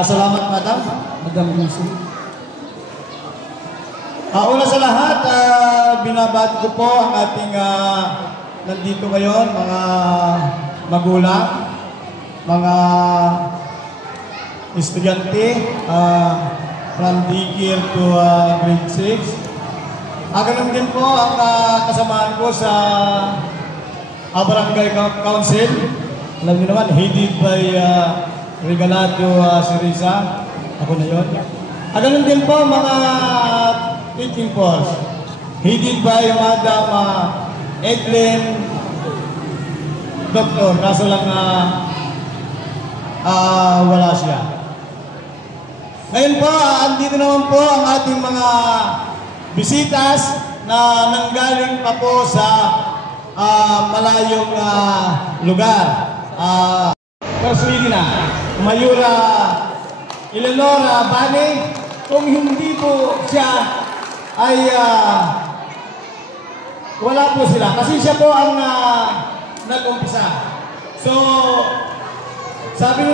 Salamat, Madam. Madam Lucy. Una sa lahat, binabati ko po ang ating nandito ngayon, mga magulang, mga estudyante, from daycare to grade 6. Ganun din po ang kasamaan ko sa Barangay Council. Alam niyo naman, headed by Regalado Sirisa. Ako na yun. Ganun din po mga teaching force. Headed by Madam Edlin Doktor. Kaso lang wala siya. Ngayon po, andito naman po ang ating mga bisitas na nanggaling pa po sa malayong lugar. First Lady na, Mayura Eleonora Bani. Kung hindi po siya ay wala po sila. Kasi siya po ang nag-umpisa. So, sabi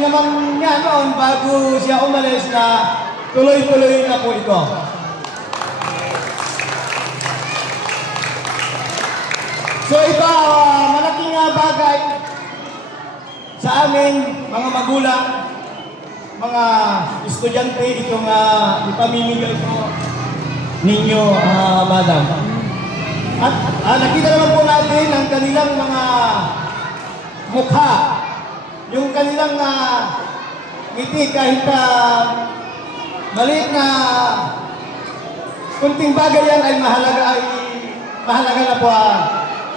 naman niya noon bago siya umalis na tuloy-tuloy na po ito. So ito, malaking bagay sa amin, mga magulang, mga estudyante, itong ipamimigay ko ninyo, Madam. At nakita naman po natin ang kanilang mga mukha, yung kanilang ngiti kahit maliit na kunting bagay yan ay mahalaga na po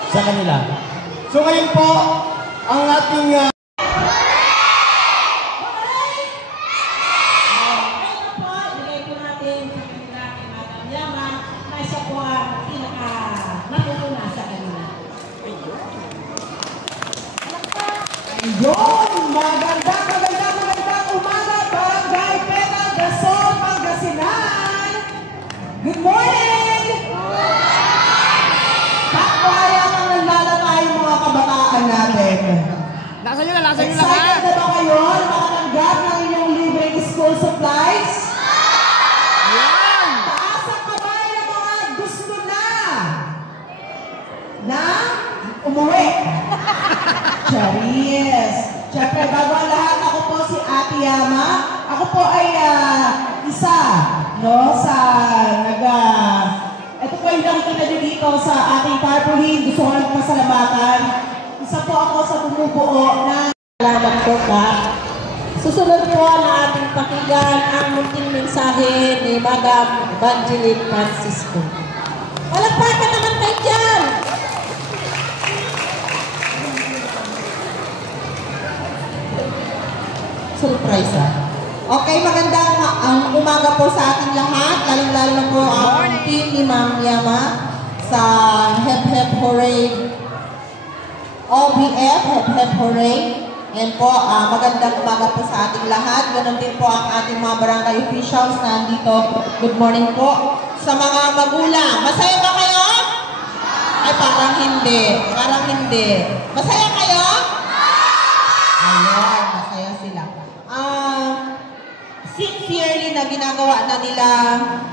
sa kanila. So ngayon po, ang ating Yon, magandang umaga, Barangay Petal Dasol, Pangasinan. Good morning! Kaya kang naglalatay mga kabataan natin. Nasa nyo na Excited na ba kayo makatanggap ng inyong libreng school supplies? Yan! Taas ang kamay ng mga gusto na umuwi. Charis. Siyempre, bago ang lahat, ako po si Ate Yama. Ako po ay isa, no, sa ito po yung nakikita nyo dito sa ating tarpaulin. Gusto ko lang pasalamatan. Isa po ako sa bumubuo ng salamat po ka. Susunod po na ating pakinggan ang munting mensahe ni Madam Evangeline Francisco. Palagpakan naman kayo dyan! Surprise Okay, magandang umaga po sa ating lahat, lalong-lalo na po ang team ni Ma'am Yama sa Hep Hep Hooray OBF, Hep Hep Hooray. Yan po, magandang umaga po sa ating lahat. Ganon din po ang ating mga barangay officials na andito. Good morning po sa mga magulang. Masaya ba kayo? Ay, parang hindi. Masaya kayo? Ayan, masaya sila. Sincerely na ginagawa na nila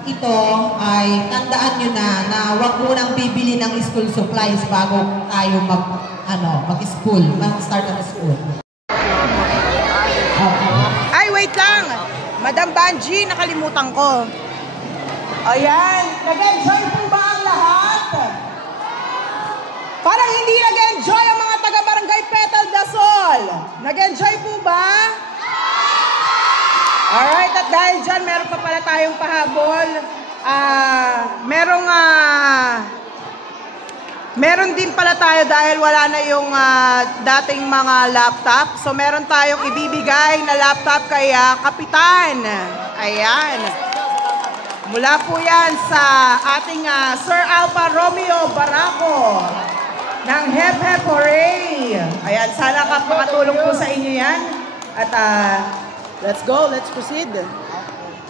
ito ay tandaan nyo na wag mo nang bibili ng school supplies bago tayo mag-school, mag-start ang school. Ay, wait lang! Madam Banji, nakalimutan ko. Ayan, nag-enjoy po ba ang lahat? Parang hindi nag-enjoy ang mga taga-barangay Petal Dasol. Nag-enjoy po ba? Alright, at dahil dyan, meron pa pala tayong pahabol. Meron din pala tayo dahil wala na yung dating mga laptop. So, meron tayong ibibigay na laptop kay Kapitan. Ayan. Mula po yan sa ating Sir Alpha Romeo Baraco ng Hep Hep Hooray. Ayan, sana makatulong po sa inyo yan. At let's go, let's proceed.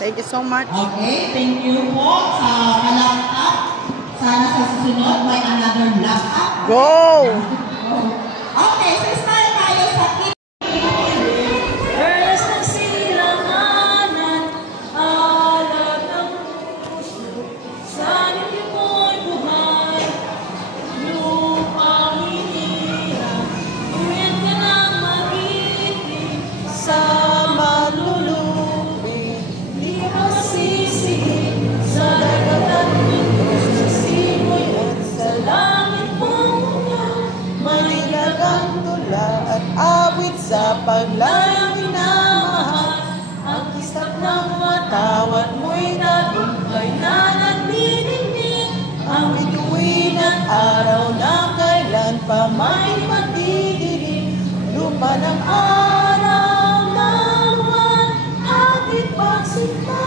Thank you so much. Okay, thank you po sa laptop. Sana sa susunod may another laptop. Go! Okay, so start tayo sa sa paglayang minamahal. Ang kisap ng matawad mo'y tagumpay na nagniningning. Ang bituin at araw na kailan pa may magdidilim. Lupa ng araw ng buwan, ating pagsinta,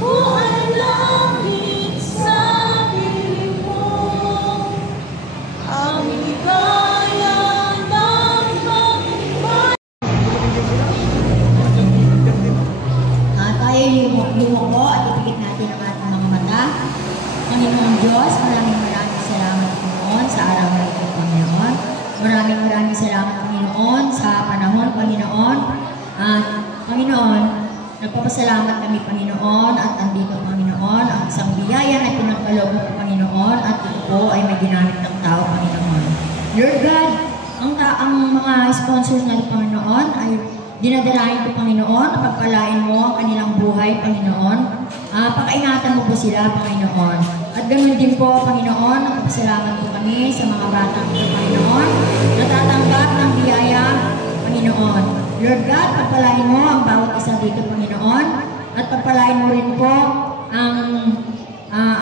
buhay langit sa piling mo. Ang higaya ng magmahal. Tayo yumuko at ipigit natin ang ating mga mata. Panginoong Diyos, maraming salamat Panginoon sa araw na ito, Panginoon. Maraming salamat Panginoon sa panahon, Panginoon. At Panginoon, nagpapasalamat kami Panginoon at andito Panginoon ang isang biyaya na pinagkaloob mo Panginoon at ito po ay may ginamit ng tao Panginoon. Lord God, ang mga sponsors na Panginoon ay dinadalain ko Panginoon, pagpalain mo ang kanilang buhay Panginoon. Pakaingatan mo po sila Panginoon. At ganoon din po Panginoon, nagpapasalamat po kami sa mga batang ito Panginoon, natatanggap ng biyaya Panginoon. Lord God, pagpalain mo ang bawat isa dito Panginoon at pagpalain mo rin po ang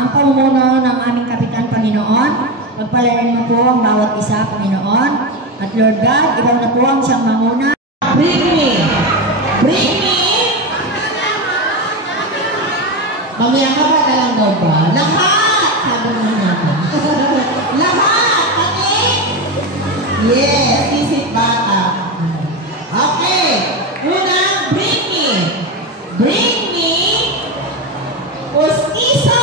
pamumuno ng aming kapitan Panginoon. Pagpalain mo po ang bawat isa Panginoon. At Lord God, ikaw na po ang siyang manguna. Bring me! Bring me! Mamaya ka ba talang daw ba? Lahat! Sabi mo natin. Lahat! Okay? Yes! Isip bata. Okay! Unang, bring me! Bring me! Pustiso!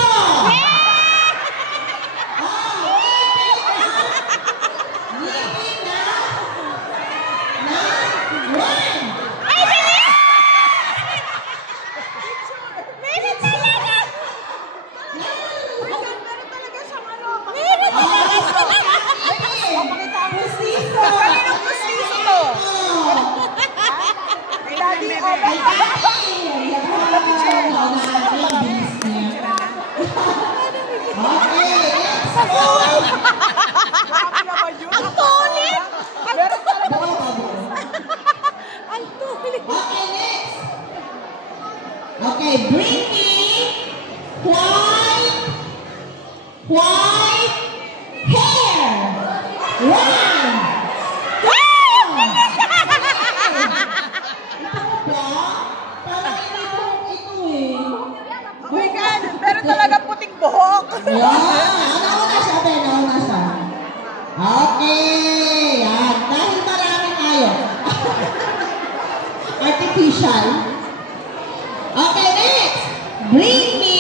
Okay, bring me white hair. One. Pero talaga puting buhok. Nauna siya, Ben. Nauna siya. Okay. Yan. Dahil marami tayo. Artificial. Okay, next. Bring me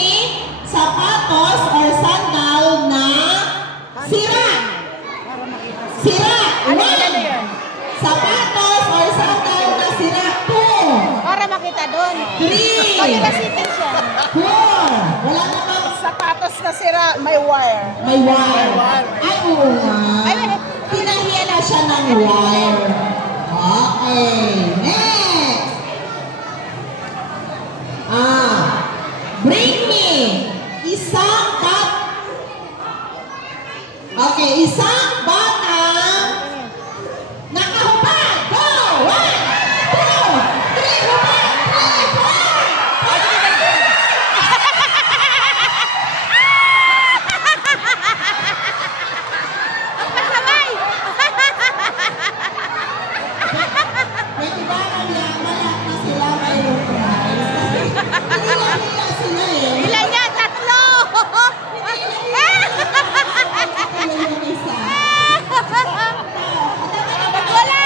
sapatos or sandal na sira. Sira. One. Sapatos or sandal na sira. Two. Para makita doon. Three. Pagkakasitin siya. Four. Wala namang Sapatos na sira, may wire. may wire. Ay, oo nga. Pinahiya na siya ng wire. Okay. Next. Bring me isang batang nakahubad. Go! 1, 2, 3, hubad! 3, 4, 5. Pwede ba malak na sila mayroong prize? Hila-hila sila eh. Ilan niya? 3! Wala!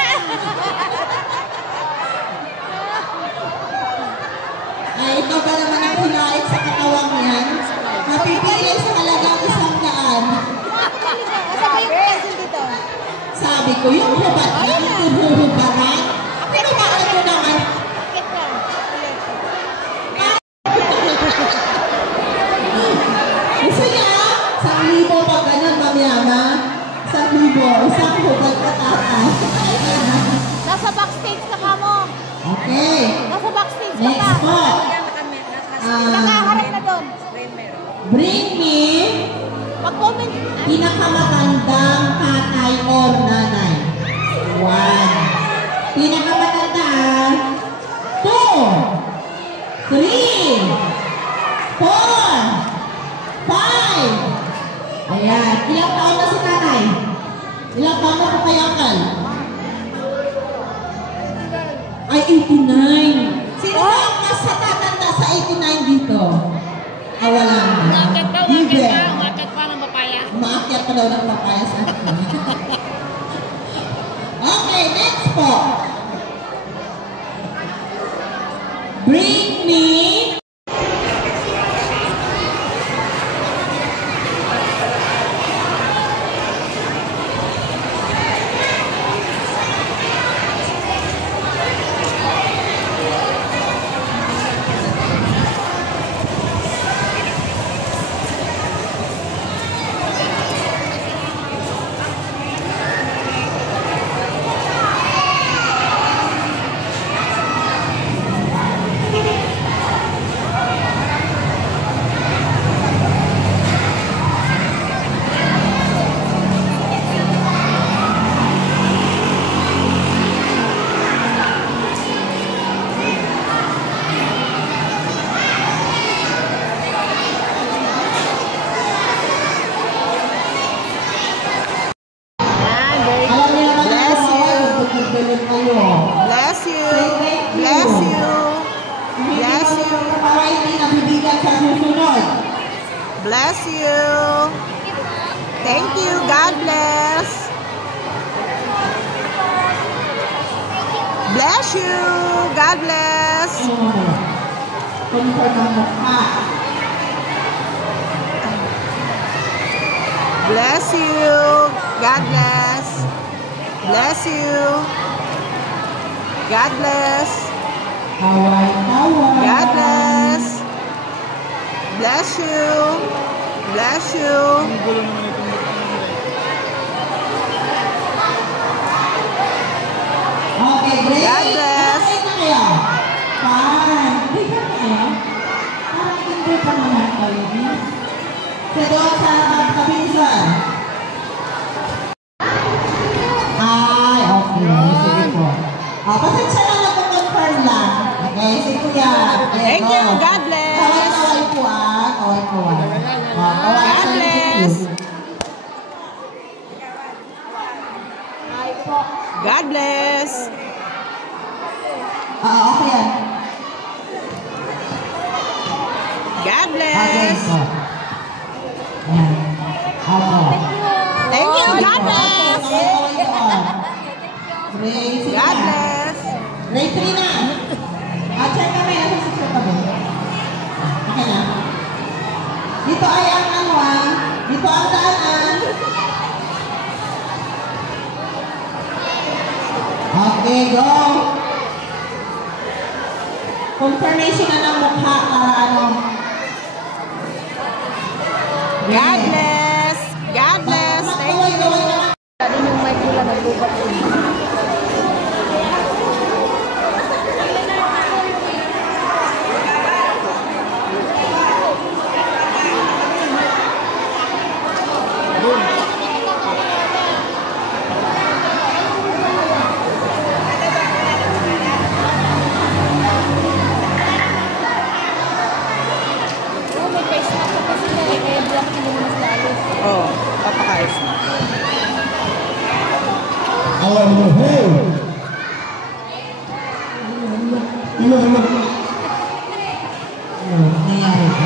Ay, ikaw ba naman ang pinait sa katawang yan? Mapipili sa halagang 100. Sabi yung pencil dito. Sabi ko, yung hubad na, yung huhubaran. Pero bakit mo naman? Bakit ka? Gusto niya? 1,000 pag ganun, mamiyama. 1,000. Isang hubad na tatas. Nasa backstage ka ka mo. Okay. Nasa backstage ka Next pa. po. Nakaharap na doon. Bring me Mag-comment. pinakamagandang tatay or nanay. 1. Pinakamatandaan. 2, 3, 4, 5. Ayan. Ilang taon na si nanay? Ilang taon na po kayo, Uncle? Ay, 89. Sino ba ang mas natatanda sa 89 dito? Ah, wala na. Umakyat pa, Libre. umakyat pa ng papaya. Umaakyat pa daw ng papaya sa akin. Okay, next po. Bring me Bless you. Bless you. Bless you. Bless you. Thank you. God bless. Bless you. God bless. Bless you. God bless. Bless you. God bless. God bless. Bless you. Bless you. Okay, great. God bless. Sa doon sa kabilisan. Ay, okay. Sige po. Pasensya na nagko-confirm lang. Okay, si Kuya. Thank you. God bless. Kaway-kaway po Kaway-kaway. God bless. God bless. Okay yan. God Okay. bless. Ayan. Opo. Thank you. God bless. God bless. Grade 3 na. Check kami. Check kami. Okay na. Dito ay ang dito ang daanan. Okay, go. Confirmation na ng mukha para ano. God bless. God bless. Thank you. Yung mic nila nagbubat yun. May face mask pa sila eh, kaya black yung mas lalo. Oh, papakayos na. Alam mo, hey! Nangyari ko.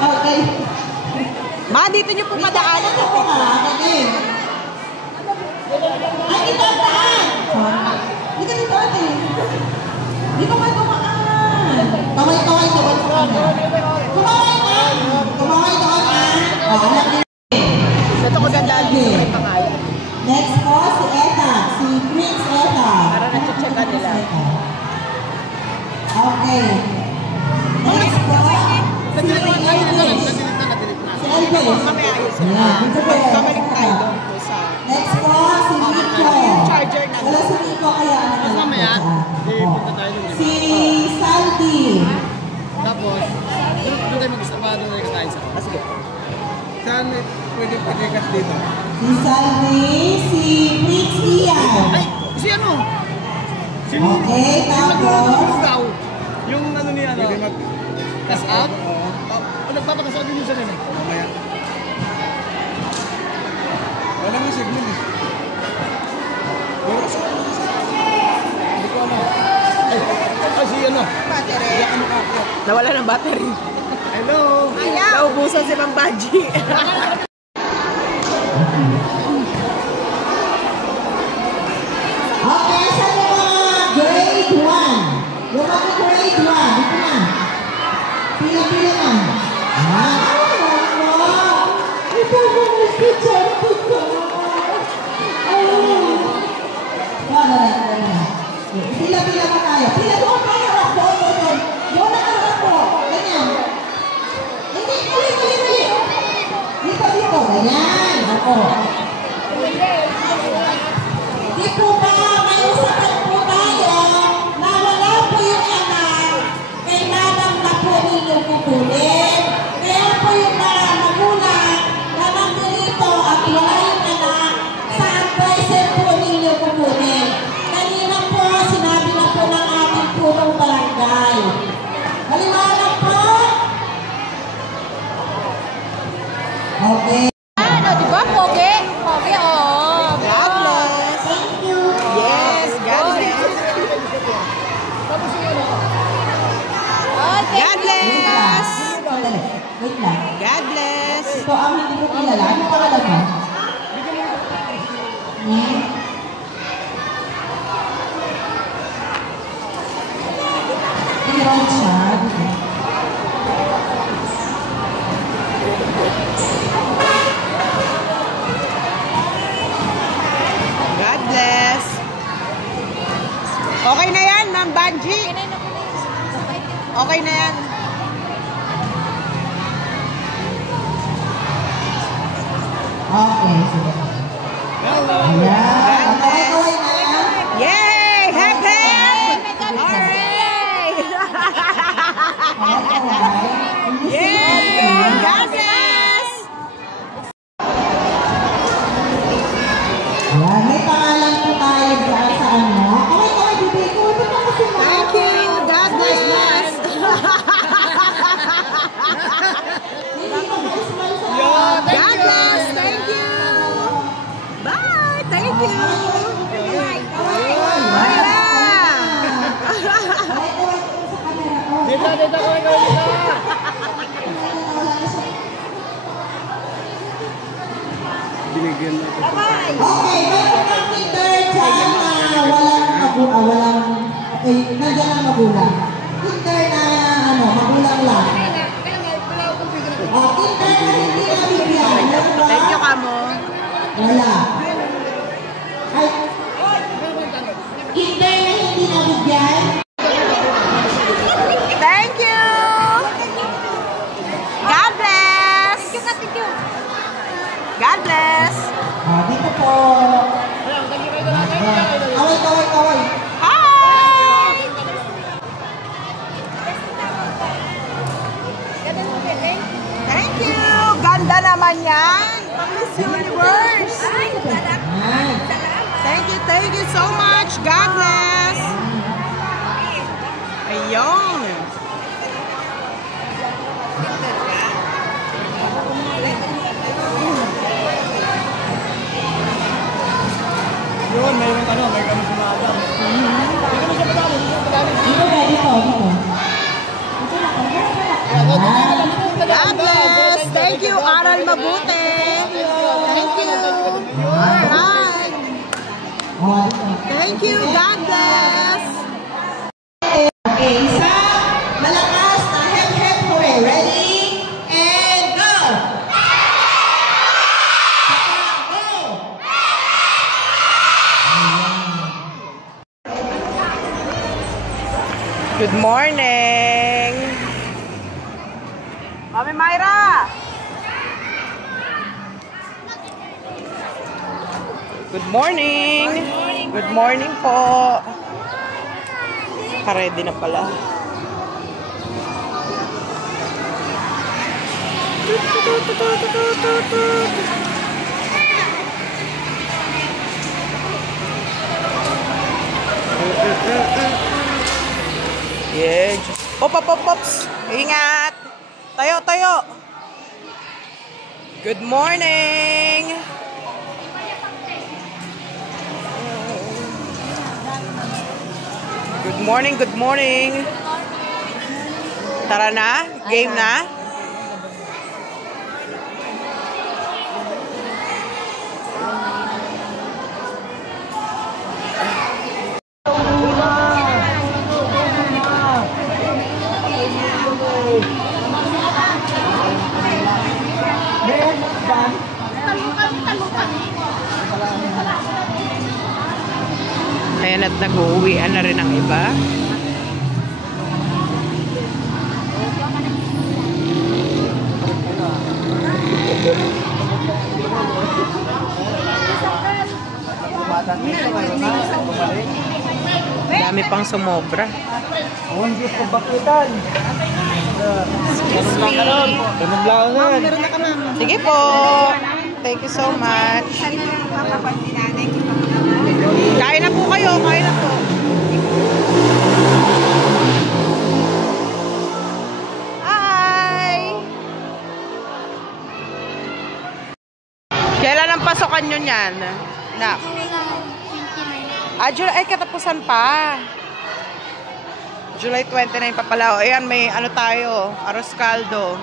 Okay. Ma, dito niyo po madaanan. Ako ka, okay. Ay, ito ang daan! Hindi ka dito ate. Hindi ko may tumaan. Kaway-kaway doon sa kanya. Kumaway na! Kumaway doon na! Anak niya. Ito ko gandaan dito may pakaya. Next po, si Eta. Si Prince Eta. Para na-checkan nila. Okay. Next po, si Elvis. Si Elvis. Kami ayos sila. Ayan, dito po. Babalik tayo doon po sa... Next po, si Nico. Charger na. Wala si Nico kaya ano na lang po siya. Si Saldi. Tapos, doon tayo mag-istabado na yung kakain sa Ah, sige. Saan pwede pagkikas dito? Si Salvi, si Prince Ian. Ay, si ano? Okay, tapos. Yung ano ni ano? Kas out? Nagpapakas out din yun siya nila. Mamaya. Wala nga signal eh. Hindi ko ano. Ay, si ano? Battery. Nawala ng battery. Hello. Naubusan si Mang Baji. Okay, sa mga grade 1. Yung mga grade 1, dito na. Pila-pila na. Ito mo mas teacher, teacher. Pila-pila pa tayo. Pila doon tayo. Doon. Doon na harap po. Ganyan. Hindi, mali. Dito. Ganyan. Ako. Di po ba may usapan po tayo na wala po yung anak, kailangan na po ninyong kukunin. Kaya po yung mga magulang na nandito at wala yung anak, sa advisor po ninyong kukunin. Kanina po, sinabi na po ng ating punong barangay. Maliwanag po? Okay. Ano, di ba? Pogi? Pogi, oh. God bless. Thank you. Yes, God bless. Oh, thank God you. bless. Wait lang. God bless. Ito ang hindi ko kilala. Ano pangalan mo? Iron siya. God bless. Okay na yan, Ma'am Banji. Okay na yan. Okay, sige. Ayan. Kaway-kaway na yan. Yay! Hep, hep! Alright! Yay! God bless! Ayan, may pangalan po tayo dyan sa ano. Kaway-kaway, bibig ko. Ito na kasi mga. Thank you! God bless! Hindi ko ma-smile sa God bless! Thank you! Bye! Thank you! Kaway-kaway. Bye! Kaway-kaway ko sa camera ko. Dito, kaway-kaway. Binigyan natin. Okay, mayroon kang kinder dyan na nandiyan ang magulang. Kinder na, magulang lang. Kinder na hindi nabibigyan. Meron ba? Thank you, Kamo. Wala. Ay, kinder na hindi nabigyan. Thank you! God bless! Thank you. God bless! Dito po. Kaway. Hi! Thank you! Ganda naman yan! Miss Universe! Ayan. Thank you so much! God bless! Ayun! Yun, may kami sa mga adam. Dito. God bless! Thank you, Aral Mabuti! Thank you! Alright! Thank you, God bless! Okay, isa, malakas na hep hooray. Ready? And go! Go! Good morning! Mami Myra! Good morning! Good morning po! Ready na pala. Yeah. Pops. Ingat. Tayo. Good morning. Good morning. Tara na? Game na? Ayan at nag-uuwian na rin ang iba. Dami pang sumobra. Excuse me. Sige po. Thank you so much. Kain na po kayo. Kain na po. Hi! Kailan ang pasokan nyo niyan? Nak? July, katapusan pa. July 29 pa pala. O, ayan, may ano tayo. Arroz caldo.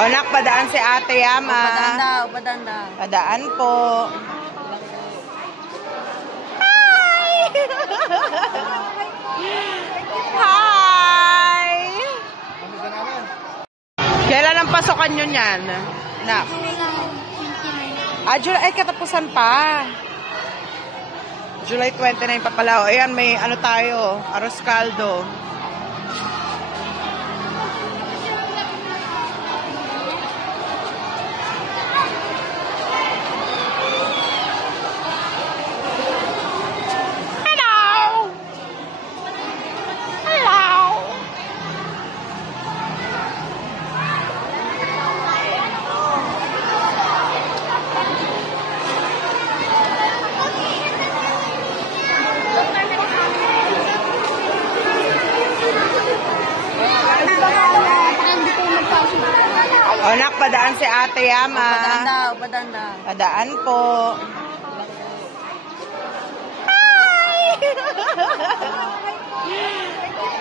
O, nak, padaan si Ate Yama. Padaan daw. Padaan po. Hi! Hi! Kailan ang pasokan nyo niyan? Nak? July, katapusan pa. July 29 pa pala. O, ayan, may ano tayo. Arroz caldo. O, nak, padaan si Ate Yama. Padaan daw. Padaan po. Hi!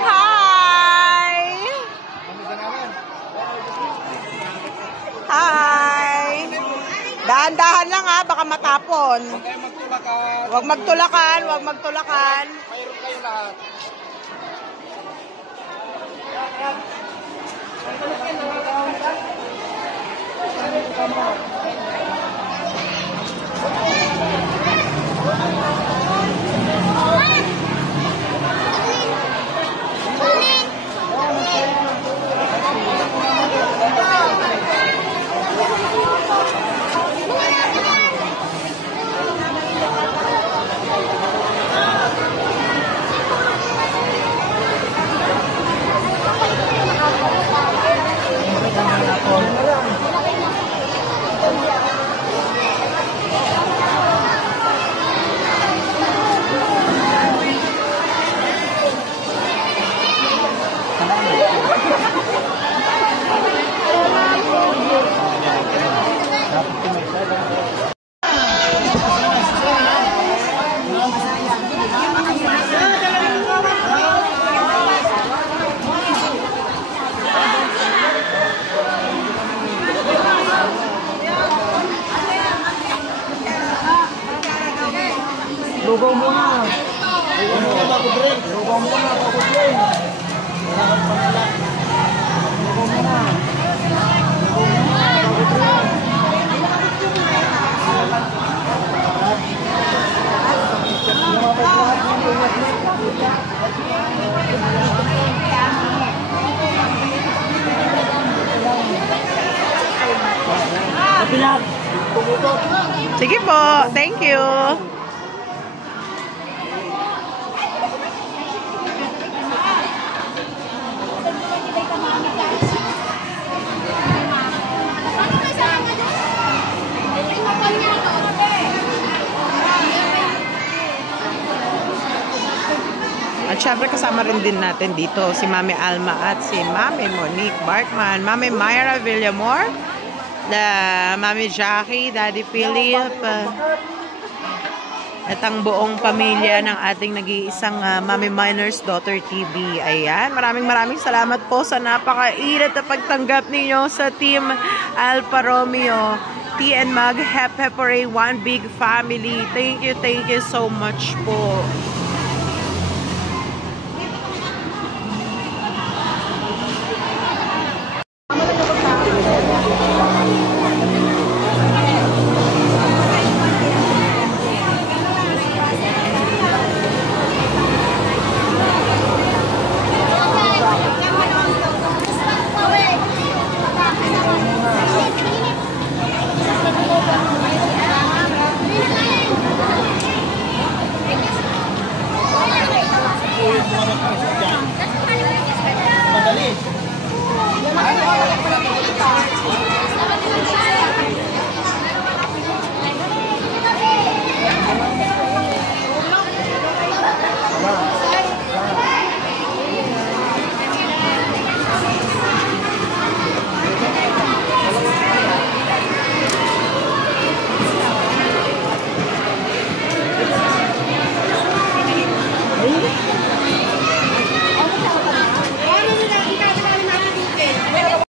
Hi! Hi! Dahan-dahan lang ha, baka matapon. Huwag magtulakan. Huwag magtulakan. Mayroon kayo lahat. Lugaw muna. Lugaw muna bago drink. Lugaw muna bago drink. Wala kang panala. Lugaw muna. Lugaw muna bago drink. Sige po. Thank you. At syempre kasama rin din natin dito si Mami Alma at si Mami Monique Barkman, Mami Myra Villamor, Mami Jackie, Daddy Philip, at ang buong pamilya ng ating nag-iisang Mami Miner's Daughter TV. Ayan, maraming salamat po sa napakainit na pagtanggap ninyo sa Team Alfa Romeo, TN Mag, Hep Hep Hooray, one big family. Thank you so much po.